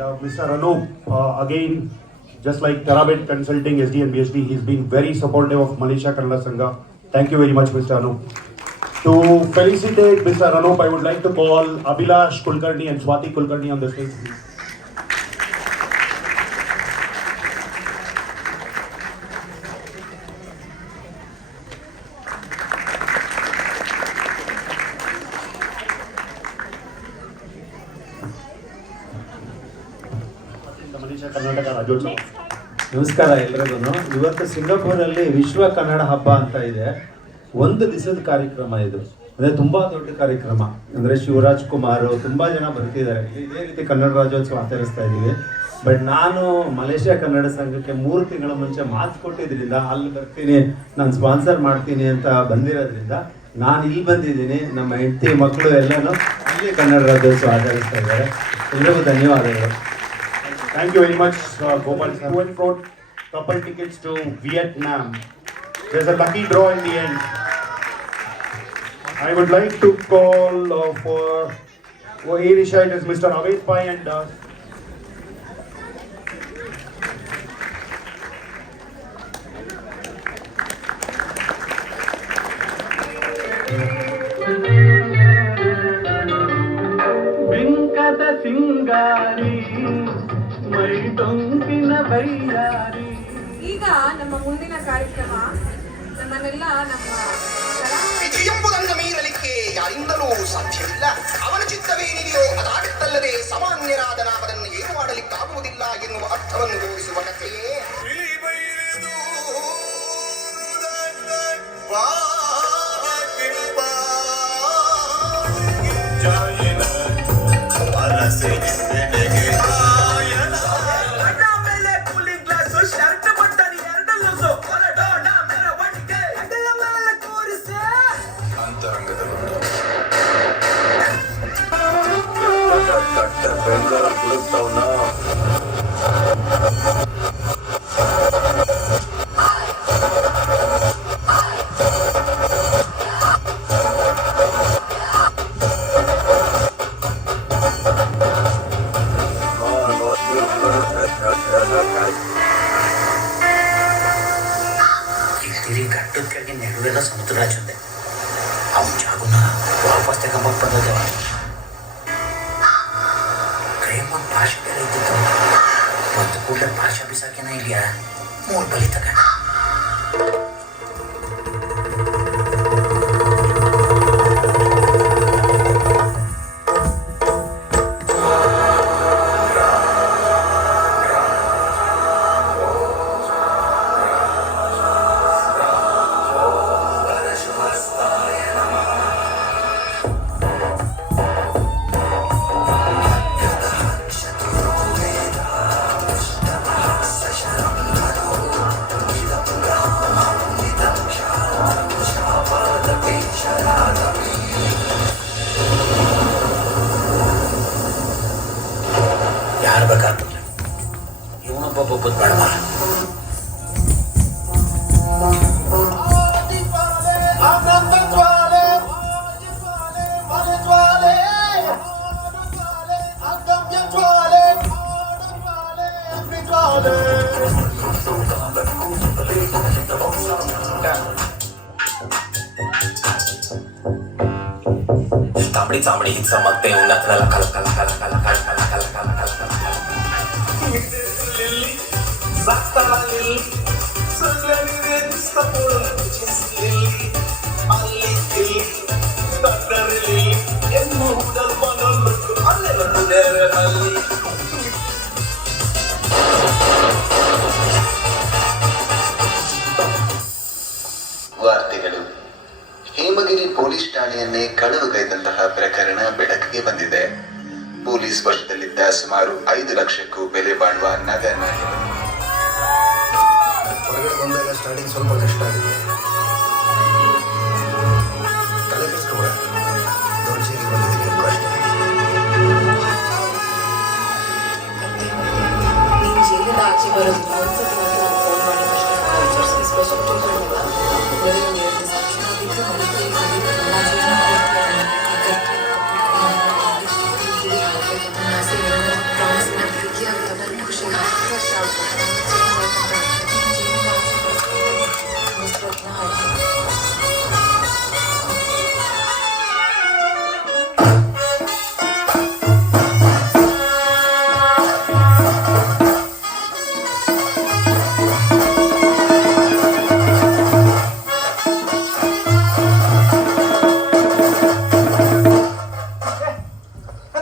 Mr. Anup, again, just like Terabit Consulting, SD and BSD, he's been very supportive of Malaysia Kannada Sangha. Thank you very much, Mr. Anup. To felicitate Mr. Anup, I would like to call Abhilash Kulkarni and Swati Kulkarni on the stage, please. Malaysia Karnataka Rajyotsava. ನಮಸ್ಕಾರ ಎಲ್ರಿಗೂ. ಇವತ್ತು ಸಿಂಗಾಪುರಲ್ಲಿ ವಿಶ್ವ ಕನ್ನಡ ಹಬ್ಬ ಅಂತ ಇದೆ. ಒಂದು ದಿವಸದ ಕಾರ್ಯಕ್ರಮ ಇದು. ಅಂದರೆ ತುಂಬ ದೊಡ್ಡ ಕಾರ್ಯಕ್ರಮ. ಅಂದರೆ ಶಿವರಾಜ್ ಕುಮಾರ್ ತುಂಬ ಜನ ಬರ್ತಿದ್ದಾರೆ. ಇದೇ ರೀತಿ ಕನ್ನಡ ರಾಜ್ಯೋತ್ಸವ ಆಚರಿಸ್ತಾ ಇದ್ದೀವಿ. ಬಟ್ ನಾನು ಮಲೇಷ್ಯಾ ಕನ್ನಡ ಸಂಘಕ್ಕೆ 3 ತಿಂಗಳ ಮುಂಚೆ ಮಾತು ಕೊಟ್ಟಿದ್ರಿಂದ ಅಲ್ಲಿ ಬರ್ತೀನಿ, ನಾನು ಸ್ಪಾನ್ಸರ್ ಮಾಡ್ತೀನಿ ಅಂತ ಬಂದಿರೋದ್ರಿಂದ ನಾನು ಇಲ್ಲಿ ಬಂದಿದ್ದೀನಿ. ನಮ್ಮ ಹೆಂಡತಿ ಮಕ್ಕಳು ಎಲ್ಲನೂ ಅಲ್ಲಿ ಕನ್ನಡ ರಾಜ್ಯೋತ್ಸವ ಆಚರಿಸ್ತಾ ಇದ್ದಾರೆ. ಎಲ್ರಿಗೂ ಧನ್ಯವಾದಗಳು. Thank you very much, Gopal. To and fro couple tickets to Vietnam. There's a lucky draw in the end. I would like to call for Air-Asia. It is Mr. Aved Pai and ಬಿಂಕದ ಸಿಂಗಾರಿ ಮೈ ಡೊಂಕಿನ ಬೈಯಾರಿ. ಈಗ ನಮ್ಮ ಮುಂದಿನ ಕಾರ್ಯಕ್ರಮ ನಮ್ಮನ್ನೆಲ್ಲ ನಮ್ಮ ವಿಧಿ ಎಂಬುದನ್ನು ಮೀರಲಿಕ್ಕೆ ಯಾರಿಂದಲೂ ಸಾಧ್ಯವಿಲ್ಲ. ಅವನ ಚಿತ್ತವೇನಿದೆಯೋ ಅದಾಗುತ್ತಲ್ಲದೆ ಸಾಮಾನ್ಯರಾದ ನಾವದನ್ನು ಏನು ಮಾಡಲಿಕ್ಕಾಗುವುದಿಲ್ಲ ಎನ್ನುವ ಅರ್ಥವನ್ನು ತೋರಿಸುವ ಕಥೆಯೇ ಗಟ್ಟಕ್ಕೆ ನೆಡುವೆಲ್ಲ ಸಮುದ್ರ ರಾಜ್ಯದೆ ಅವನ ಜಾಗುನ ವಾಪಸ್ ತಗೊಂಬಕ್ ಬಂದದ ಕೈಮ ಭಾಷೆ ಬೇರೆ ಇದ್ದಿತ್ತು. ಒಂದು ಕೂಡಲೇ ಭಾಷಾ ಬಿಸಾಕಿನ ಇಲ್ಲಿಯ 3 ಬಲಿ ತಗೊಂಡ. ಯಾರು ಬೇಕಾಗ್ತದೆ ಇವನೊಬ್ಬ ಬೇಡವಾ? तांबडी चांबडी ही चमकते उन्हात कला कला कला कला कला कला कला कला कला कला लिली जाता लिली सगळ्यांनी रे दिसता पोळं लिली आली लिली डॉक्टर लिली एन्नो हुडल बनल अल्ले रे हल्ली ವಾರ್ತೆಗಳು. ಹೇಮಗಿರಿ ಪೊಲೀಸ್ ಠಾಣೆಯನ್ನೇ ಕಳವುಗೈದಂತಹ ಪ್ರಕರಣ ಬೆಳಕಿಗೆ ಬಂದಿದೆ. ಪೊಲೀಸ್ ವಶದಲ್ಲಿದ್ದ ಸುಮಾರು 5 ಲಕ್ಷಕ್ಕೂ ಬೆಲೆ ಬಾಳುವ ನಗರ ಹೊರಗಡೆ ಬಂದಾಗ ಸ್ಟಾರ್ಟಿಂಗ್ ಸ್ವಲ್ಪ ಕಷ್ಟ ಆಗಿದೆ. ತಲೆ ಕೆಡಿಸ್ಕೊಬೇಡ, ದೊಡ್ಡ ಬಂದಿದ್ದೀನಿ ಅಷ್ಟೇ. ನೀನು ಜೈಲಿಂದ ಆಚೆ ಬರೋದು ಒಂದ್ಸತಿ ಮಾತ್ರ ನಾನು ಫೋನ್ ಮಾಡಿ ವಿಚಾರಿಸಿ ಸ್ಪೆಷಲ್ ಟ್ರೀಟ್ಮೆಂಟ್ ಇಲ್ಲ.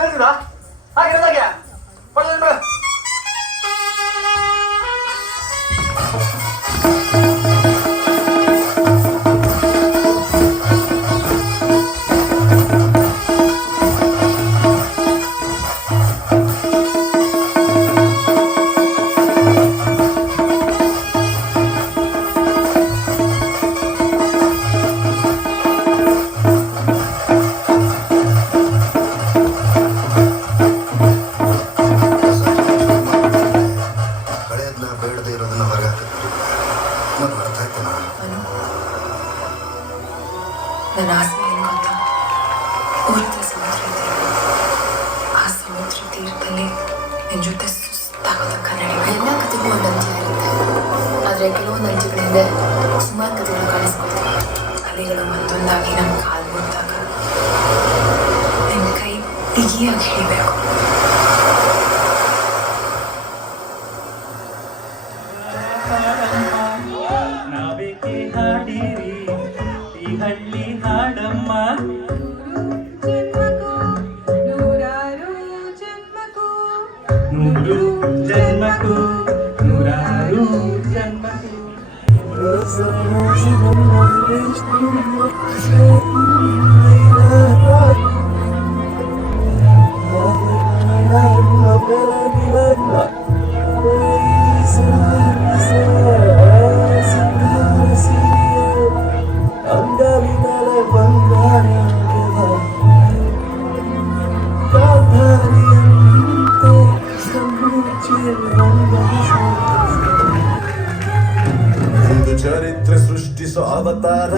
ಹೇಳ್ತೀರಾ ಹಾಗೆ ಪಡೆದ ಹಳೆಯದನ್ನ ಬೇಡದೇ ಇರೋದನ್ನ ಹೊರಗಾಕಿದ್ರು ಮತ್ತೆ ಬರ್ತಾ ಇತ್ತು ನಾನು ನನ್ನ ಆಸೆ ಏನು ಗೊತ್ತಾ, ಊರ ಹತ್ರ ಸಮುದ್ರ ಇದೆ. ಆ ಸಮುದ್ರ ತೀರದಲ್ಲಿ ನಿನ್ನ ಜೊತೆ ಸುಸ್ತಾಗೋ ತನಕ ನಡೆಯುವ ಎಲ್ಲ ಕಥೆಗೂ ಒಂದು ಅಂತ್ಯ ಇರುತ್ತೆ. ಆದರೆ ಕೆಲವೊಂದು ಅಂತ್ಯಗಳ ಹಿಂದೆ ಸುಮಾರು ಕಥೆಗಳು ಕಾಣಿಸ್ಕೊಳ್ತವೆ. ಅಲೆಗಳು ಒಂದೊಂದಾಗಿ ನಮ್ಮ ಕಾಲು ಮುಟ್ಟಾಗ ನಿನ್ನ ಕೈ ಬಿಗಿಯಾಗಿ ಹಿಡಿಬೇಕು. ನಾವೇಕೆ ಹಾಡಿರಿ ಈ ಹಳ್ಳಿ ಹಾಡಮ್ಮ ನೂರು ಜನ್ಮಕ್ಕೂ ನೂರಾರು ಜನ್ಮಕ್ಕೂ ಒಂದು ಚರಿತ್ರೆ ಸೃಷ್ಟಿಸೋ ಅವತಾರ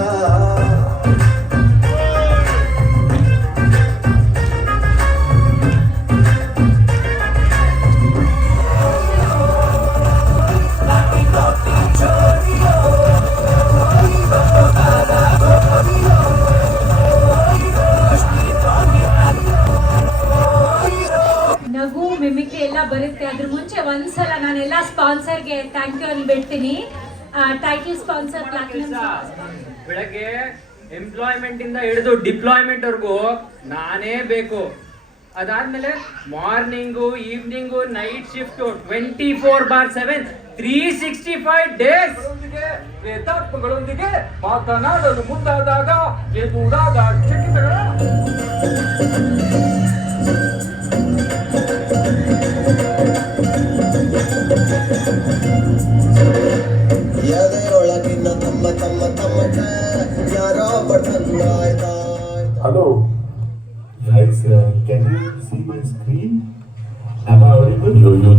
ನಗು ಮಿಮಿಕ್ರಿ ಎಲ್ಲ ಬರುತ್ತೆ. ಅದ್ರ ಮುಂಚೆ ಒಂದ್ಸಲ ನಾನೆಲ್ಲ ಸ್ಪಾನ್ಸರ್ಗೆ ಥ್ಯಾಂಕ್ ಯು ಅನ್ಬಿಡ್ತೀನಿ. ಟೈಟಲ್ ಸ್ಪಾನ್ಸರ್ ಬೆಳಗ್ಗೆ ಎಂಪ್ಲಾಯ್ಮೆಂಟ್ ಇಂದ ಹಿಡಿದು ಡಿಪ್ಲಾಯ್ಮೆಂಟ್ ವರ್ಗೂ ನಾನೇ ಬೇಕು. ಅದಾದ್ಮೇಲೆ morning evening night shift 24/7 365 days ವೇದಾತ್ಮಗಳೊಂದಿಗೆ ಮಾತನಾಡಲು ಮುಂದಾದಾಗ ಎದುರಾದ ಚಕಿತಗಳ ಎದೆಯೊಳಗಿನ ತಮ್ಮ ತಮ್ಮ ತಮ್ಮಟ ಯಾರೋ ಬಟನ್ ಆಯ್ತಾ Hello. Guys, can you see my screen? Am I audible?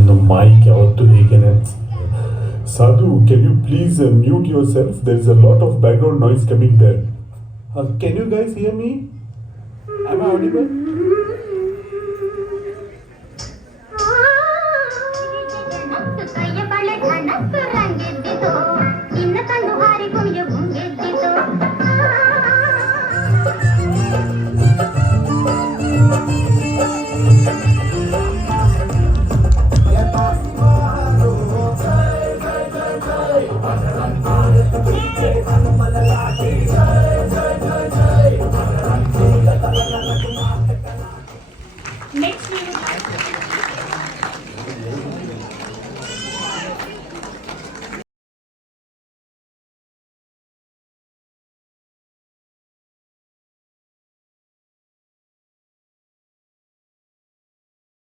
the mic ಯಾವತ್ತು ಹೀಗೇನೆ. Sadhu, can you please mute yourself? There is a lot of background noise coming there. Can you guys hear me? Am I audible? Next